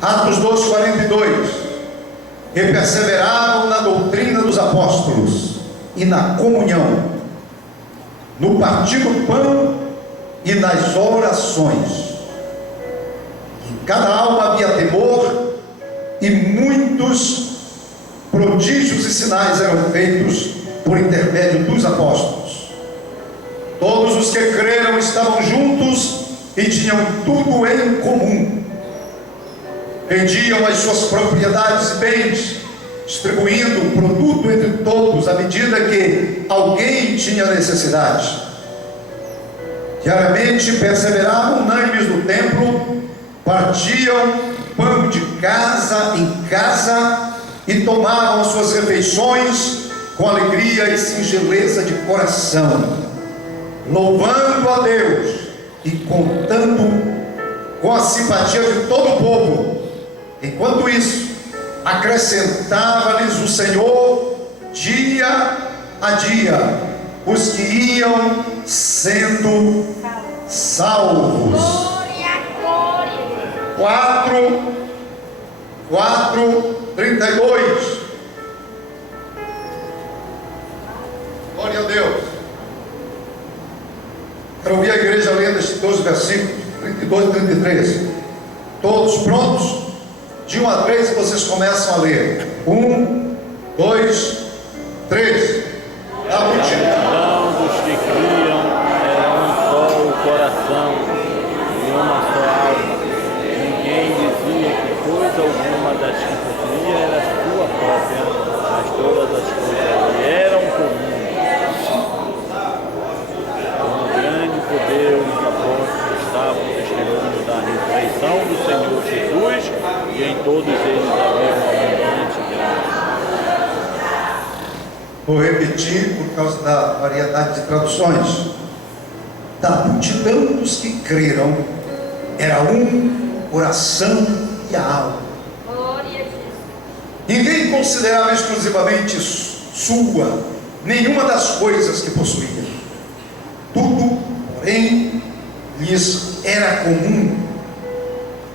Atos 2:42. E perseveravam na doutrina dos apóstolos e na comunhão, no partir do pão e nas orações. Em cada alma havia temor, e muitos prodígios e sinais eram feitos por intermédio dos apóstolos. Todos os que creram estavam juntos e tinham tudo em comum. Vendiam as suas propriedades e bens, distribuindo o produto entre todos à medida que alguém tinha necessidade. Diariamente perseveravam unânimes no templo, partiam pão de casa em casa e tomavam as suas refeições com alegria e singeleza de coração, louvando a Deus e contando com a simpatia de todo o povo. Enquanto isso, acrescentava-lhes o Senhor dia a dia os que iam sendo salvos. 4:32. Glória a Deus. Quero ouvir a igreja lendo estes 12 versículos, 32 e 33. Todos prontos? De 1 a 3 vocês começam a ler. 1, 2, 3. A multidão dos que criam era um só o coração e uma só alma. Ninguém dizia que coisa alguma das que possuía era sua própria, mas todas as coisas lhe eram comuns. Com grande poder os apóstolos estavam testemunhando da ressurreição do Senhor Jesus, e em todos eles havia uma abundante graça. Vou repetir por causa da variedade de traduções. Da multidão dos que creram era um coração e a alma. Ninguém considerava exclusivamente sua nenhuma das coisas que possuía. Tudo, porém, lhes era comum.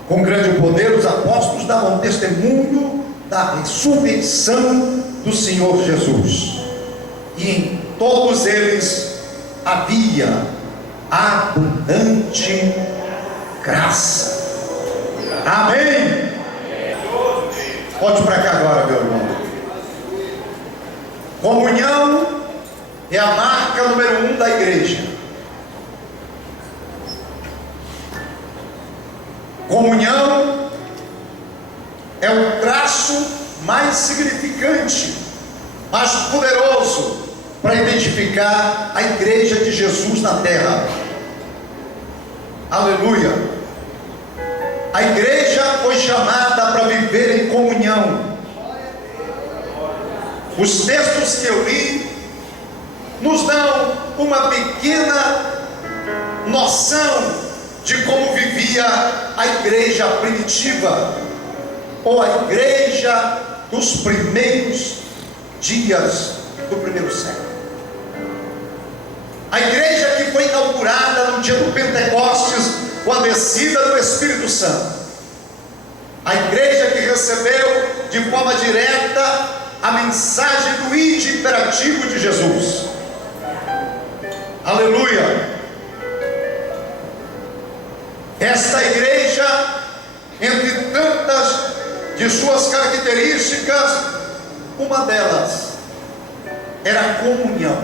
Com grande poder, os apóstolos davam testemunho da ressurreição do Senhor Jesus. E em todos eles havia abundante graça. Amém? Pode para cá agora, meu irmão. Comunhão é a marca número 1 da igreja. Comunhão é o traço mais significante, mais poderoso para identificar a igreja de Jesus na terra. Aleluia! A igreja foi chamada para viver em comunhão. Os textos que eu li nos dão uma pequena noção de como vivia a igreja primitiva, ou a igreja dos primeiros dias do primeiro século. A igreja que foi inaugurada no dia do Pentecostes, com a descida do Espírito Santo. A igreja que recebeu de forma direta a mensagem do ide imperativo de Jesus. Aleluia! Esta igreja, entre tantas de suas características, uma delas era a comunhão.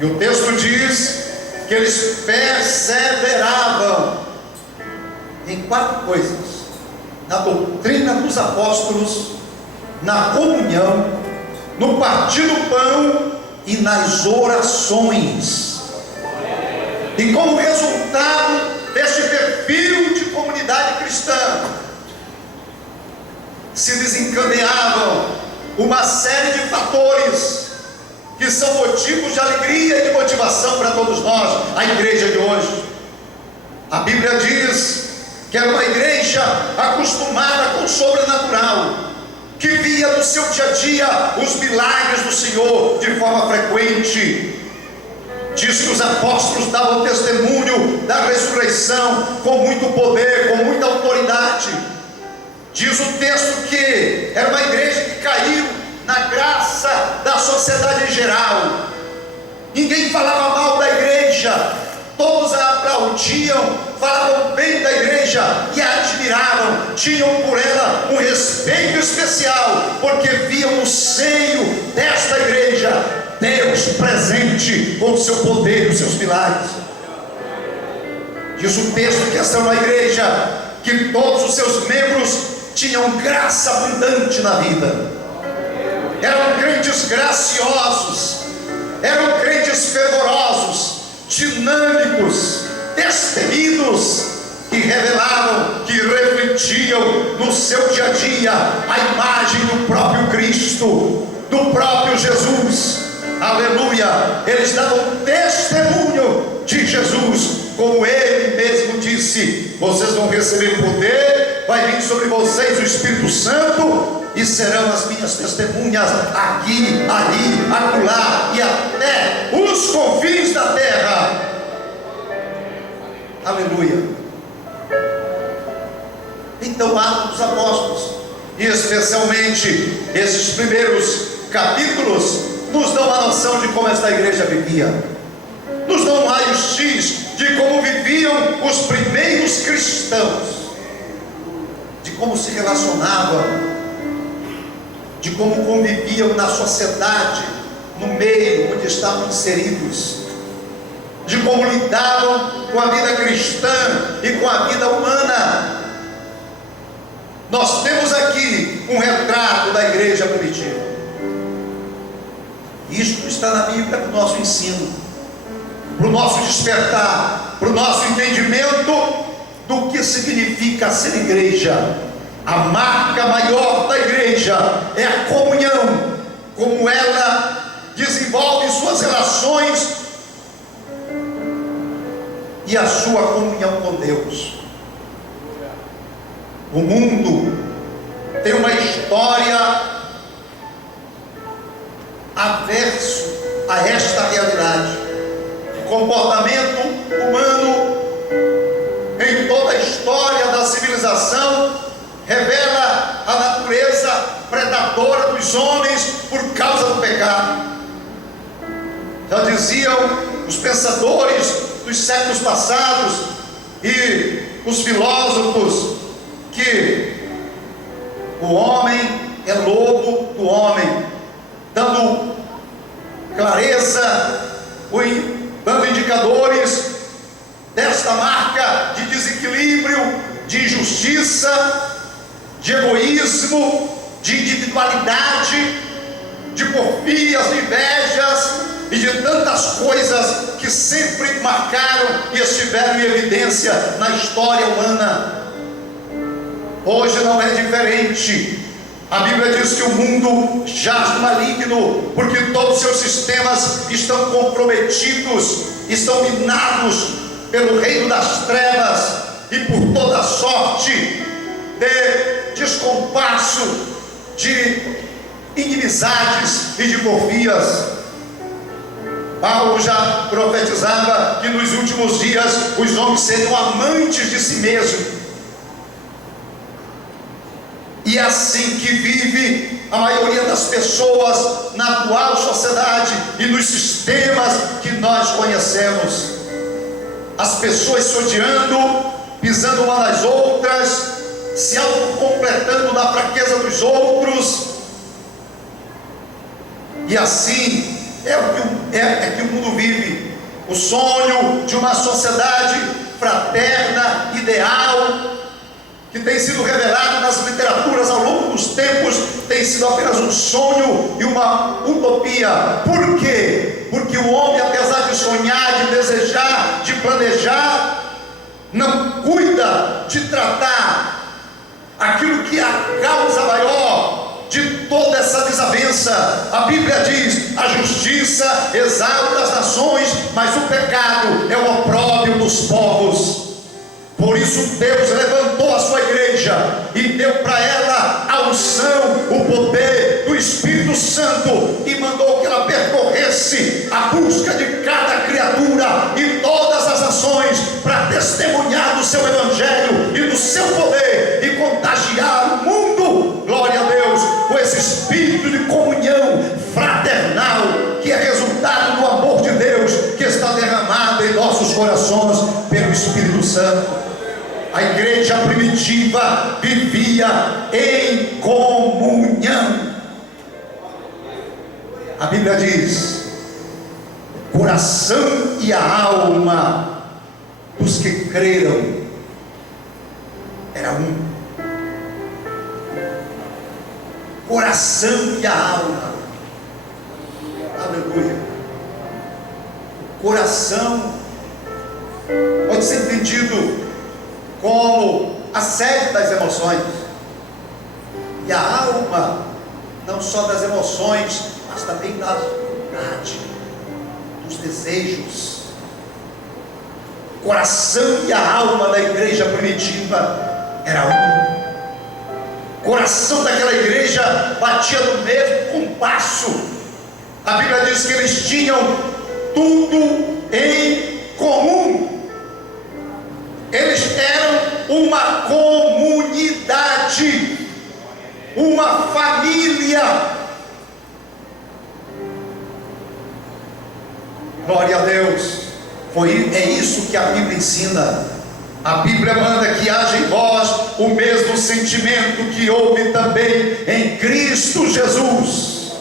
E o texto diz que eles perseveravam em 4 coisas: na doutrina dos apóstolos, na comunhão, no partir do pão e nas orações. E como resultado deste perfil de comunidade cristã, se desencadeavam uma série de fatores que são motivos de alegria e de motivação para todos nós, a igreja de hoje. A Bíblia diz que era uma igreja acostumada com o sobrenatural, que via no seu dia a dia os milagres do Senhor de forma frequente. Diz que os apóstolos davam testemunho da ressurreição com muito poder, com muita autoridade. geral. Ninguém falava mal da igreja, todos a aplaudiam, falavam bem da igreja e a admiravam, tinham por ela um respeito especial, porque viam no seio desta igreja Deus presente com o seu poder e os seus milagres. Diz o texto que esta é uma igreja que todos os seus membros tinham graça abundante na vida, eram crentes graciosos, eram crentes fervorosos, dinâmicos, destemidos, que revelavam, que refletiam no seu dia a dia a imagem do próprio Cristo, do próprio Jesus. Aleluia! Eles davam testemunho de Jesus, como ele mesmo disse: vocês vão receber poder, vai vir sobre vocês o Espírito Santo, e serão as minhas testemunhas aqui, ali, acolá e até os confins da terra. Aleluia! Então, Atos dos Apóstolos, e especialmente esses primeiros capítulos, nos dão uma noção de como esta igreja vivia, nos dão um raio-x de como viviam os primeiros cristãos, de como se relacionavam, de como conviviam na sociedade, no meio onde estavam inseridos, de como lidavam com a vida cristã e com a vida humana. Nós temos aqui um retrato da igreja primitiva. Isto está na Bíblia para o nosso ensino, para o nosso despertar, para o nosso entendimento do que significa ser igreja. A marca maior da igreja é a comunhão, como ela desenvolve suas relações e a sua comunhão com Deus. O mundo tem uma história averso a esta realidade. O comportamento humano em toda a história da civilização revela a natureza predadora dos homens por causa do pecado. Já diziam os pensadores dos séculos passados e os filósofos que o homem é lobo do homem, dando clareza, dando indicadores desta marca de desequilíbrio, de injustiça, de egoísmo, de individualidade, de porfias, de invejas e de tantas coisas que sempre marcaram e estiveram em evidência na história humana. Hoje não é diferente. A Bíblia diz que o mundo jaz no maligno, porque todos os seus sistemas estão comprometidos, estão minados pelo reino das trevas e por toda sorte de descompasso, de inimizades e de porfias. Paulo já profetizava que nos últimos dias os homens seriam amantes de si mesmos. E assim que vive a maioria das pessoas na atual sociedade e nos sistemas que nós conhecemos. As pessoas se odiando, pisando umas nas outras, se autocompletando na fraqueza dos outros. E assim é que o mundo vive. O sonho de uma sociedade fraterna, ideal, que tem sido revelado nas literaturas ao longo dos tempos, tem sido apenas um sonho e uma utopia. Por quê? Porque o homem, apesar de sonhar, de desejar, de planejar, não cuida de tratar aquilo que é a causa maior de toda essa desavença. A Bíblia diz: a justiça exalta as nações, mas o pecado é o opróbrio dos povos. Por isso Deus levantou a sua igreja e deu para ela a unção, o poder do Espírito Santo, e mandou que ela percorresse a busca de cada criatura e todas as nações para testemunhar do seu evangelho e do seu poder e contagiar o mundo, glória a Deus, com esse espírito de comunhão fraternal que é Santo. A igreja primitiva vivia em comunhão. A Bíblia diz: o coração e a alma dos que creram era um. Coração e a alma. Aleluia. O coração pode ser entendido como a sede das emoções, e a alma não só das emoções, mas também da vontade, dos desejos. O coração e a alma da igreja primitiva era um. O coração daquela igreja batia no mesmo compasso. A Bíblia diz que eles tinham tudo em comum. Eles eram uma comunidade, uma família. Glória a Deus. É isso que a Bíblia ensina. A Bíblia manda que haja em vós o mesmo sentimento que houve também em Cristo Jesus,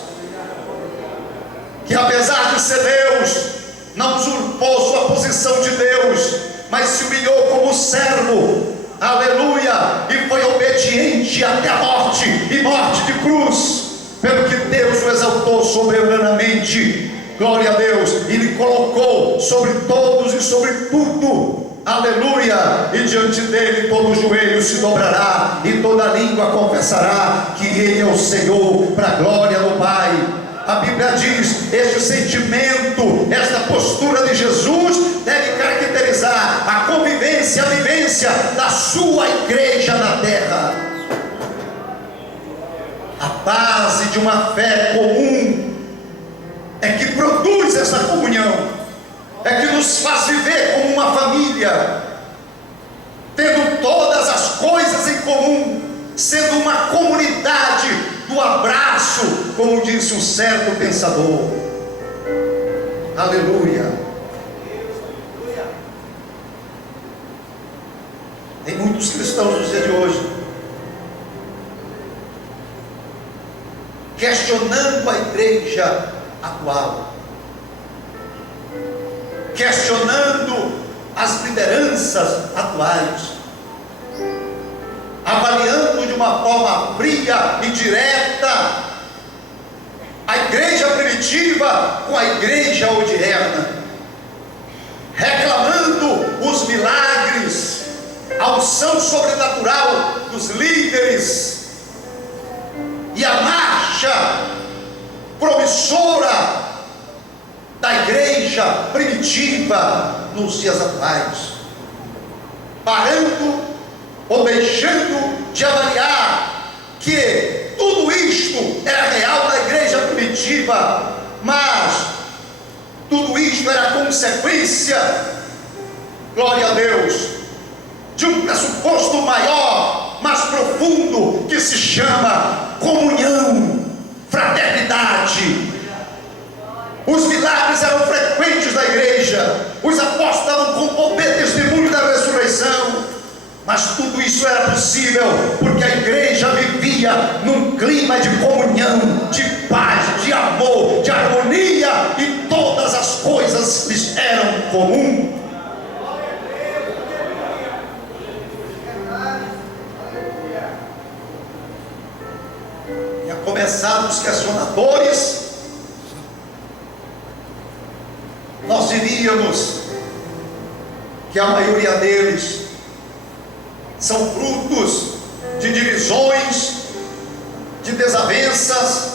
que apesar de ser Deus, não usurpou sua posição de Deus, mas se humilhou como servo, aleluia, e foi obediente até a morte, e morte de cruz, pelo que Deus o exaltou soberanamente. Glória a Deus, e lhe colocou sobre todos e sobre tudo, aleluia, e diante dele todo joelho se dobrará, e toda língua confessará que ele é o Senhor, para a glória do Pai. A Bíblia diz: este sentimento, esta postura de Jesus deve caracterizar a convivência, a vivência da sua igreja na terra. A base de uma fé comum é que produz essa comunhão, é que nos faz viver como uma família, tendo todas as coisas em comum, sendo uma comunidade do abraço, como disse um certo pensador. Aleluia. Tem muitos cristãos nos dias de hoje questionando a igreja atual, questionando as lideranças atuais, avaliando de uma forma fria e direta a igreja primitiva com a igreja odierna, reclamando os milagres, a unção sobrenatural dos líderes e a marcha promissora da igreja primitiva nos dias atuais, parando ou deixando de avaliar que tudo isto era real na igreja primitiva, mas tudo isto era consequência, glória a Deus, de um pressuposto maior, mais profundo, que se chama comunhão, fraternidade. Os milagres eram frequentes na igreja, os apóstolos davam com poder testemunho da ressurreição, mas tudo isso era possível porque a igreja vivia num clima de comunhão, de paz, de amor, de harmonia, e todas as coisas lhes eram comum. E a começar dos questionadores, nós diríamos que a maioria deles são frutos de divisões, de desavenças,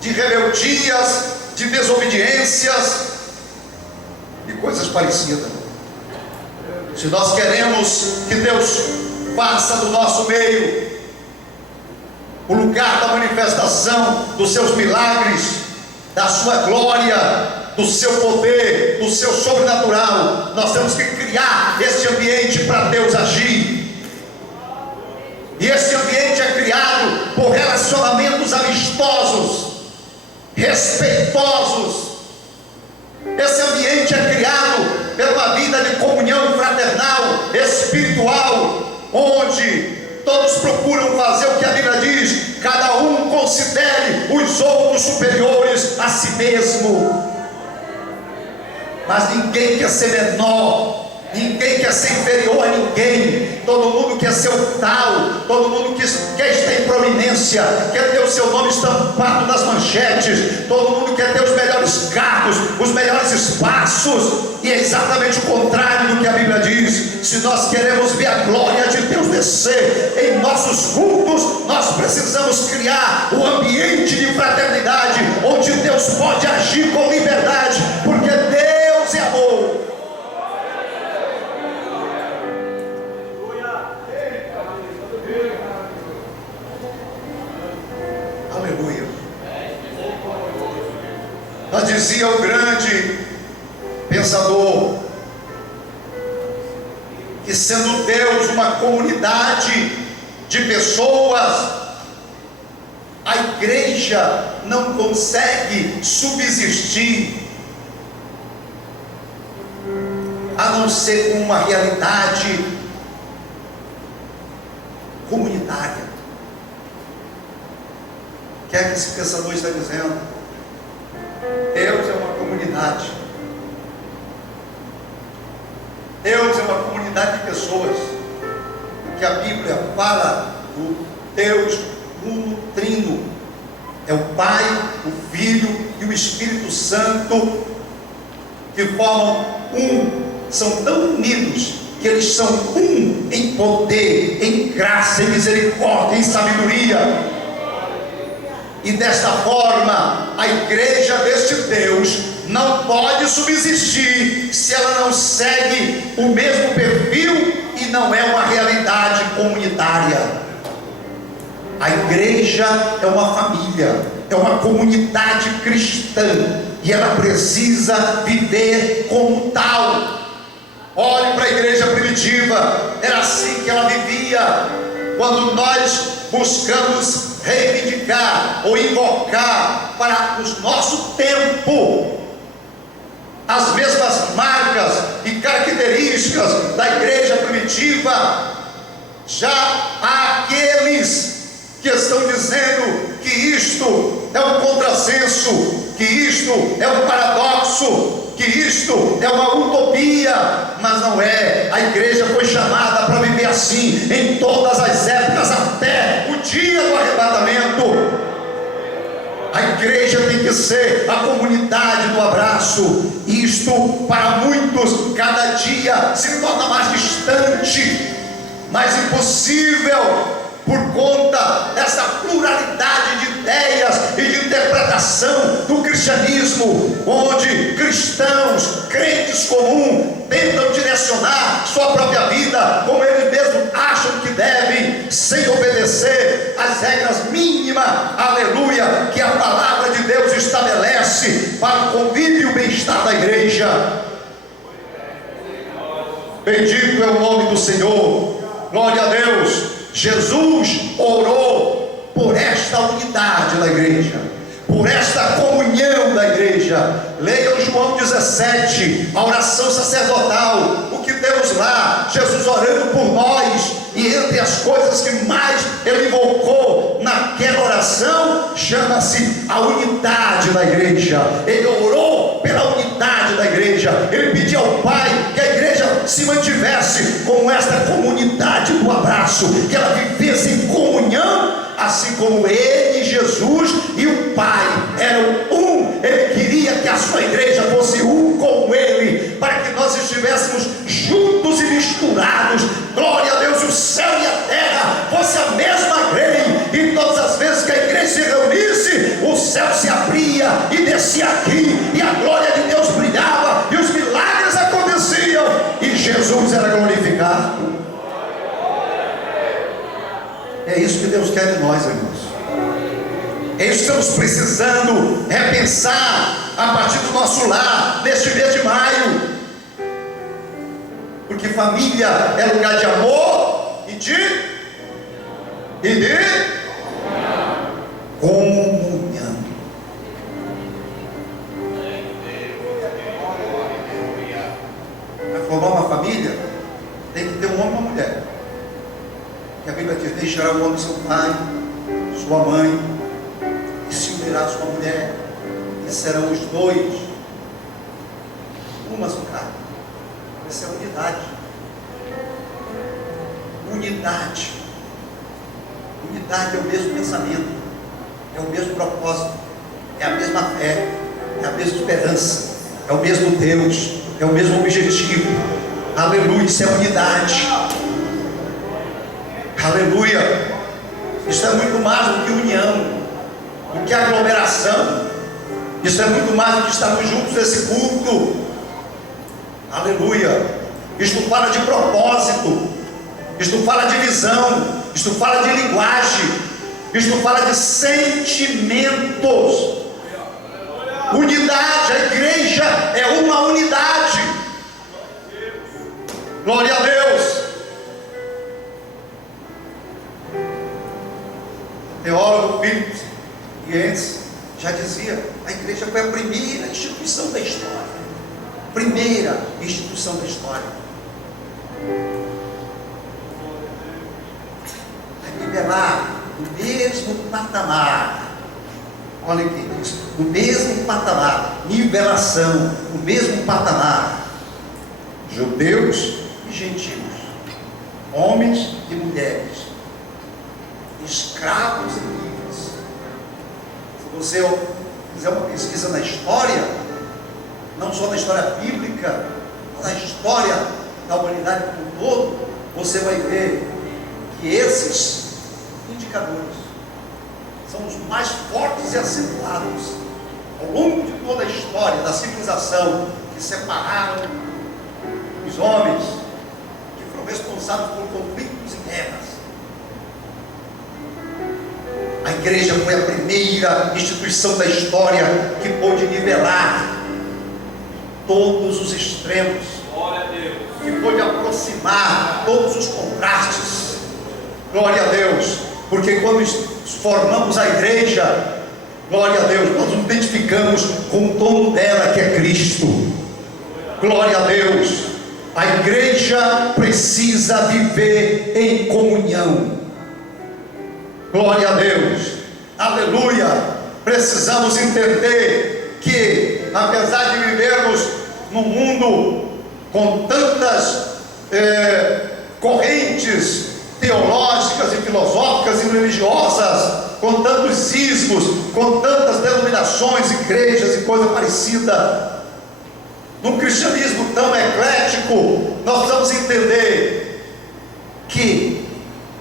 de rebeldias, de desobediências e coisas parecidas. Se nós queremos que Deus faça do nosso meio o lugar da manifestação dos seus milagres, da sua glória, do seu poder, do seu sobrenatural, nós temos que criar esse ambiente para Deus agir. E esse ambiente é criado por relacionamentos amistosos, respeitosos. Esse ambiente é criado por uma vida de comunhão fraternal, espiritual, onde todos procuram fazer o que a Bíblia diz: cada um considere os outros superiores a si mesmo. Mas ninguém quer ser menor, ninguém quer ser inferior a ninguém. Todo mundo quer ser o tal, todo mundo quer estar em prominência, quer ter o seu nome estampado nas manchetes, todo mundo quer ter os melhores cargos, os melhores espaços. E é exatamente o contrário do que a Bíblia diz. Se nós queremos ver a glória de Deus descer em nossos cultos, nós precisamos criar um ambiente de fraternidade, onde Deus pode agir com liberdade, porque Deus é amor. Aleluia. Nós dizia o grande pensador que, sendo Deus uma comunidade de pessoas, a igreja não consegue subsistir a não ser com uma realidade comunitária. O que é que esse pensador está dizendo? Deus é uma comunidade. Deus é uma comunidade de pessoas, que a Bíblia fala do Deus uno, trino. É o Pai, o Filho e o Espírito Santo, que formam um. São tão unidos que eles são um em poder, em graça, em misericórdia, em sabedoria. E desta forma, a igreja deste Deus não pode subsistir se ela não segue o mesmo perfil e não é uma realidade comunitária. A igreja é uma família, é uma comunidade cristã, e ela precisa viver como tal. Olhe para a igreja primitiva, era assim que ela vivia. Quando nós buscamos reivindicar ou invocar para o nosso tempo as mesmas marcas e características da igreja primitiva, já há aqueles que estão dizendo que isto é um contrassenso, que isto é um paradoxo, que isto é uma utopia. Mas não é. A igreja foi chamada para viver assim em todas as épocas, até o dia do arrebatamento. A igreja tem que ser a comunidade do abraço. Isto, para muitos, cada dia se torna mais distante, mais impossível, por conta dessa pluralidade de ideias e de interpretação do cristianismo, onde cristãos, crentes comuns, tentam direcionar sua própria vida como eles mesmos acham que devem, sem obedecer às regras mínimas, aleluia, que a palavra de Deus estabelece para o convívio e o bem-estar da igreja. Bendito é o nome do Senhor, glória a Deus. Jesus orou por esta unidade da igreja, por esta comunhão da igreja. Leiam João 17, a oração sacerdotal, o que temos lá, Jesus orando por nós. E entre as coisas que mais ele invocou naquela oração, chama-se a unidade da igreja. Ele orou pela unidade da igreja. Ele pediu ao Pai que a igreja se mantivesse como esta comunidade do abraço, que ela vivesse em comunhão, assim como ele, Jesus e o Pai eram um. Ele queria que a sua igreja fosse um com ele, para que nós estivéssemos juntos e misturados. Glória a Deus, o céu e a terra fosse a mesma grei, e todas as vezes que a igreja se reunisse, o céu se abria e descia aqui, e a glória de Deus brilhava, e os milagres aconteciam, e Jesus era glorificado. É isso que Deus quer de nós, irmãos. É isso que estamos precisando repensar a partir do nosso lar, neste mês de maio. Porque família é lugar de amor e de comunhão. E a Bíblia diz: deixará o homem seu pai, sua mãe, e se unirá a sua mulher, e serão os dois uma só carne. Essa é a unidade. Unidade. Unidade é o mesmo pensamento, é o mesmo propósito, é a mesma fé, é a mesma esperança, é o mesmo Deus, é o mesmo objetivo. Aleluia, isso é unidade. Aleluia. Isso é muito mais do que união, do que aglomeração. Isso é muito mais do que estarmos juntos nesse culto. Aleluia. Isto fala de propósito, isto fala de visão, isto fala de linguagem, isto fala de sentimentos. Unidade, a igreja é uma unidade. Glória a Deus. O teólogo Philip Yancey já dizia: a igreja foi a primeira instituição da história. Primeira instituição da história a nivelar no mesmo patamar. Olha aqui, isso, no mesmo patamar, nivelação, no mesmo patamar, judeus e gentios, homens e mulheres, escravos e livres. Se você fizer uma pesquisa na história, não só na história bíblica, mas na história da humanidade como um todo, você vai ver que esses indicadores são os mais fortes e acentuados ao longo de toda a história da civilização, que separaram os homens que foram responsáveis por conflitos e guerras. A igreja foi a primeira instituição da história que pôde nivelar todos os extremos, que pôde aproximar todos os contrastes. Glória a Deus, porque quando formamos a igreja, glória a Deus, nós nos identificamos com o dono dela, que é Cristo. Glória a Deus. A igreja precisa viver em comunhão. Glória a Deus. Aleluia. Precisamos entender que, apesar de vivermos num mundo com tantas correntes teológicas e filosóficas e religiosas, com tantos ismos, com tantas denominações, igrejas e coisa parecida, num cristianismo tão eclético, nós precisamos entender que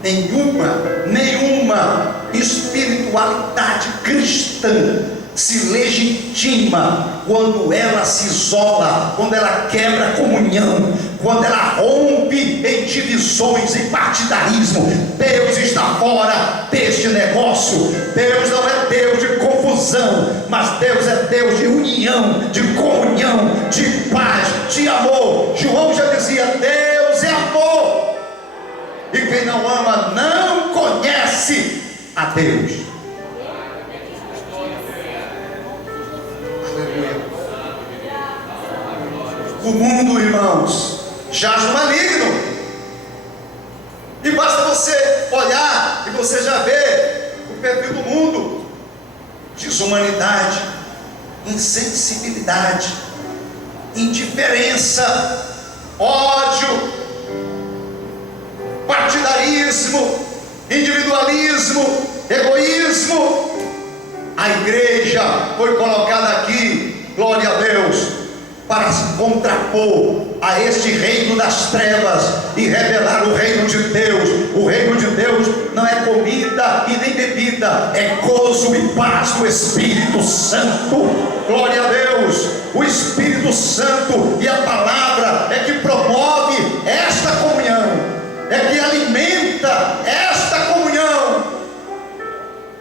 nenhuma espiritualidade cristã se legitima quando ela se isola, quando ela quebra a comunhão, quando ela rompe em divisões, em partidarismo. Deus está fora deste negócio. Deus não é Deus de confusão, mas Deus é Deus de união, de comunhão, de paz, de amor. João já dizia: Deus é amor, e quem não ama não conhece a Deus. O mundo, irmãos, jaz no maligno, e basta você olhar e você já vê o perfil do mundo: desumanidade, insensibilidade, indiferença, ódio, partidarismo, individualismo, egoísmo. A igreja foi colocada aqui, glória a Deus, para se contrapor a este reino das trevas e revelar o reino de Deus. O reino de Deus não é comida e nem bebida, é gozo e paz do Espírito Santo. Glória a Deus. O Espírito Santo e a palavra é que promove esta comunhão, é que alimenta esta comunhão.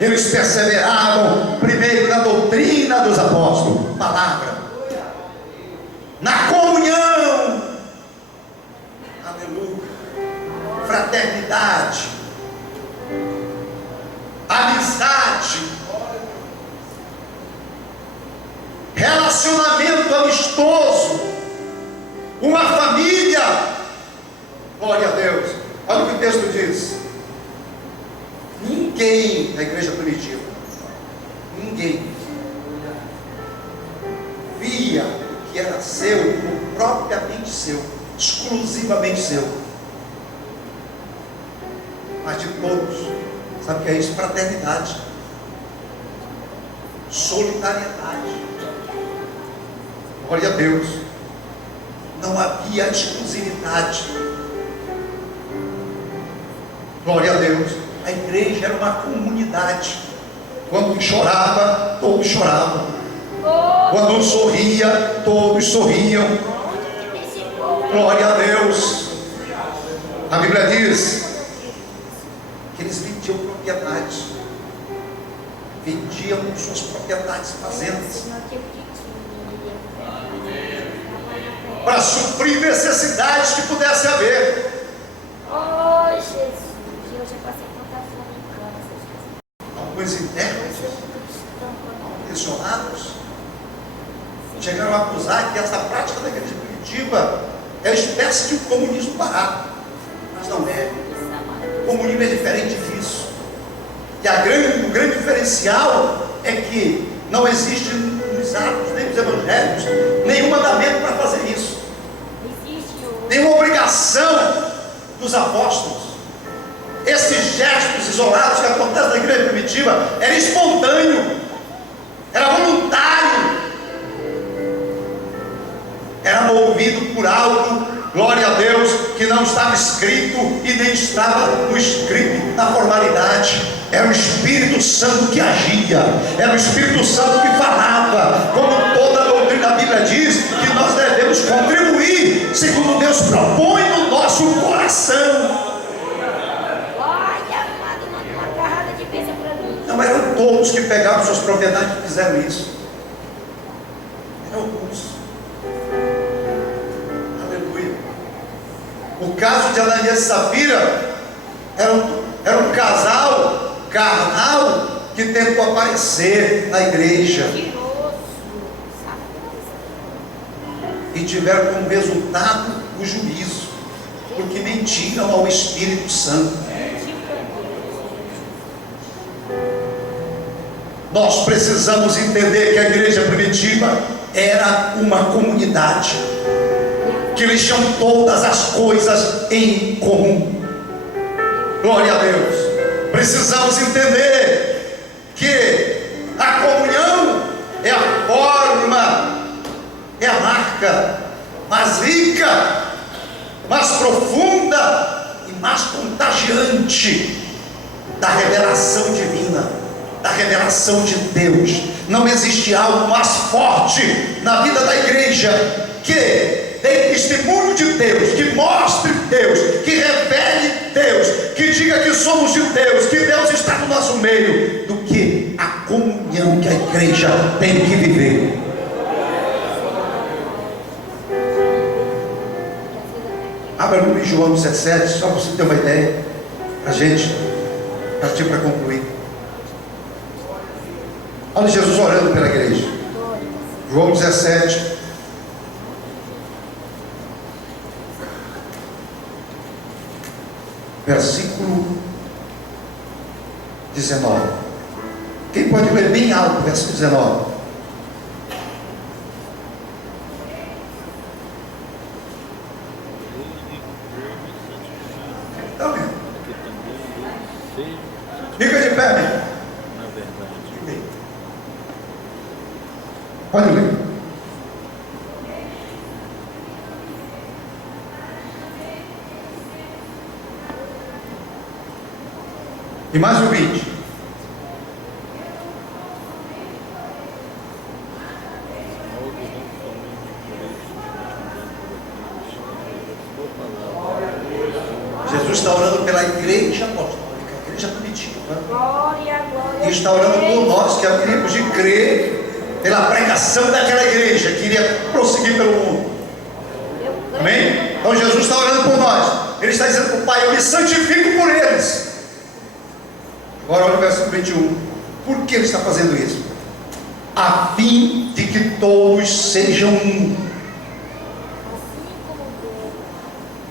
Eles perseveravam primeiro na doutrina dos apóstolos, palavra, na comunhão, aleluia, fraternidade, amizade, relacionamento amistoso, uma família. Glória a Deus. Olha o que o texto diz: ninguém na igreja primitiva, ninguém via que era seu como propriamente seu, exclusivamente seu. Mas de todos, sabe o que é isso? Fraternidade, solidariedade. Glória a Deus. Não havia exclusividade. Glória a Deus. A igreja era uma comunidade. Quando um chorava, todos choravam. Quando um sorria, todos sorriam. Glória a Deus. A Bíblia diz que eles vendiam propriedades, vendiam suas propriedades, fazendas, para suprir necessidades que pudesse haver. Oh, Jesus, eu já passei tanta fome em casa. Alguns internos, lesionados, chegaram a acusar que essa prática da igreja primitiva é uma espécie de um comunismo barato, mas não é. O comunismo é diferente disso. E o grande diferencial é que não existe nos atos, nem nos evangelhos, nenhum mandamento para fazer isso, nenhuma obrigação dos apóstolos. Esses gestos isolados que acontecem na igreja primitiva era espontâneo, era voluntário, era movido por algo, glória a Deus, que não estava escrito e nem estava no script, na formalidade. Era o Espírito Santo que agia, era o Espírito Santo que falava, como toda a doutrina da Bíblia diz, que nós devemos contribuir segundo Deus propõe no nosso coração. Não eram todos que pegaram suas propriedades e fizeram isso, eram alguns. Aleluia. O caso de Ananias e Safira era um casal carnal que tentou aparecer na igreja e tiveram como resultado o juízo, porque mentiram ao Espírito Santo. Nós precisamos entender que a igreja primitiva era uma comunidade, que eles tinham todas as coisas em comum. Glória a Deus. Precisamos entender que a comunhão é a forma, é a marca mais rica, mais profunda e mais contagiante da revelação divina, da revelação de Deus. Não existe algo mais forte na vida da igreja que dê testemunho de Deus, que mostre Deus, que revele Deus, que diga que somos de Deus, que Deus está no nosso meio, do que a comunhão que a igreja tem que viver. Abra no livro de João 17, só para você ter uma ideia, a gente partir para concluir. Olha Jesus orando pela igreja. João 17. Versículo 19. Quem pode ler bem alto, versículo 19? Está vendo? Fica de pé, meu. Pode ler. E mais um 20. Jesus está orando pela igreja apostólica, a igreja primitiva. E está orando por nós que haveríamos de crer pela pregação daquela igreja que iria prosseguir pelo mundo. Amém? Então Jesus está orando por nós. Ele está dizendo para o Pai: eu me santifico por eles. Agora olha o versículo 21. Por que ele está fazendo isso? A fim de que todos sejam um.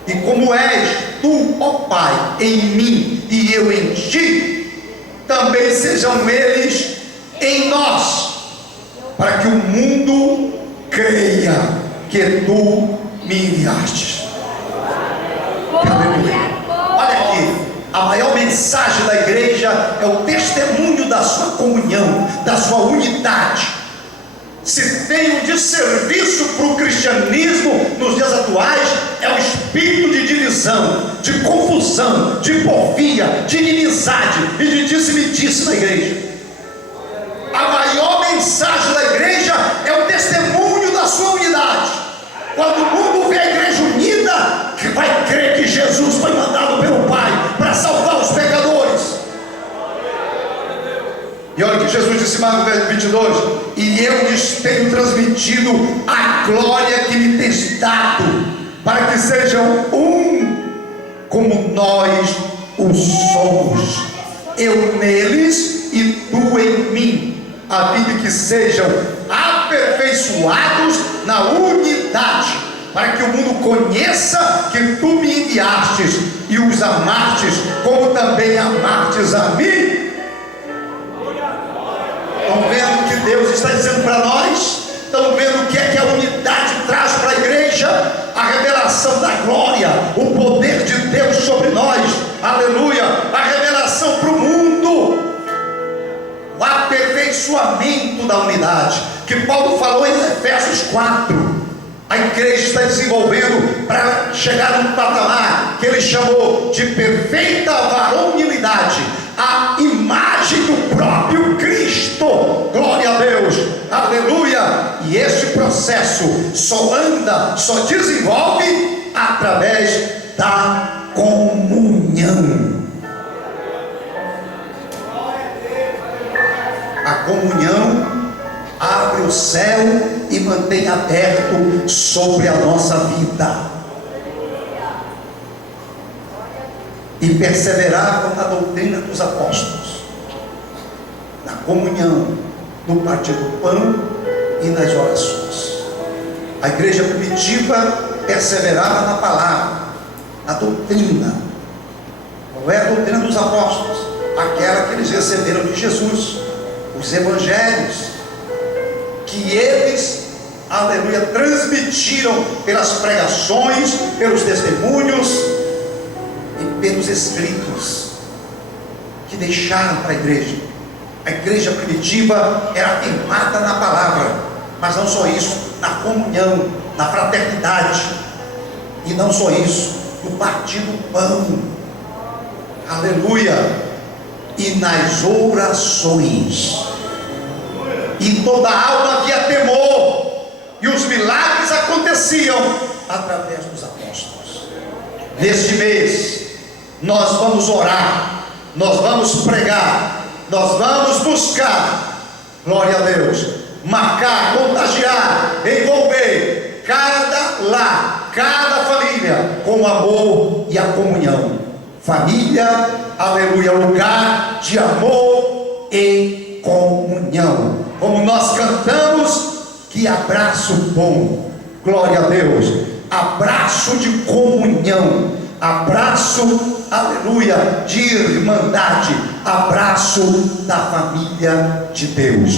E como és tu, ó Pai, em mim e eu em ti, também sejam eles em nós, para que o mundo creia que tu me enviaste. Aleluia. Olha aqui, a maior mensagem da igreja é o testemunho da sua comunhão, da sua unidade. Se tem um desserviço para o cristianismo nos dias atuais, é o espírito de divisão, de confusão, de porfia, de inimizade e de disse-me-disse na igreja. A maior mensagem da igreja é o testemunho da sua unidade. Quando o mundo vê a igreja unida, que vai crer que Jesus foi mandado pelo Pai para salvar os pecadores. E olha que Jesus disse mais no verso 22: e eu lhes tenho transmitido a glória que me tens dado, para que sejam um como nós o somos, eu neles e tu em mim, a fim de que sejam aperfeiçoados na unidade, para que o mundo conheça que tu me enviastes e os amastes como também amastes a mim. Estão vendo o que Deus está dizendo para nós? Estão vendo o que é que a unidade traz para a igreja? A revelação da glória, o poder de Deus sobre nós, aleluia, a revelação para o mundo, o aperfeiçoamento da unidade, que Paulo falou em Efésios 4. A igreja está desenvolvendo para chegar num patamar que ele chamou de perfeita varonilidade, a imagem do próprio Cristo. Glória a Deus, aleluia. E este processo só anda, só desenvolve através da comunhão. A comunhão abre o céu e mantém aberto sobre a nossa vida. E perseveravam na doutrina dos apóstolos, na comunhão, no partir do pão e nas orações. A igreja primitiva perseverava na palavra, na doutrina. Qual é a doutrina dos apóstolos? Aquela que eles receberam de Jesus, os evangelhos, que eles, aleluia, transmitiram pelas pregações, pelos testemunhos e pelos escritos que deixaram para a igreja. A igreja primitiva era firmada na palavra, mas não só isso, na comunhão, na fraternidade, e não só isso, no partir do pão, aleluia, e nas orações. Em toda a alma havia temor, e os milagres aconteciam através dos apóstolos. Neste mês nós vamos orar, nós vamos pregar, nós vamos buscar, glória a Deus, marcar, contagiar, envolver cada lar, cada família com o amor e a comunhão. Família, aleluia, lugar de amor e comunhão. Como nós cantamos, que abraço bom, glória a Deus, abraço de comunhão, abraço, aleluia, de irmandade, abraço da família de Deus.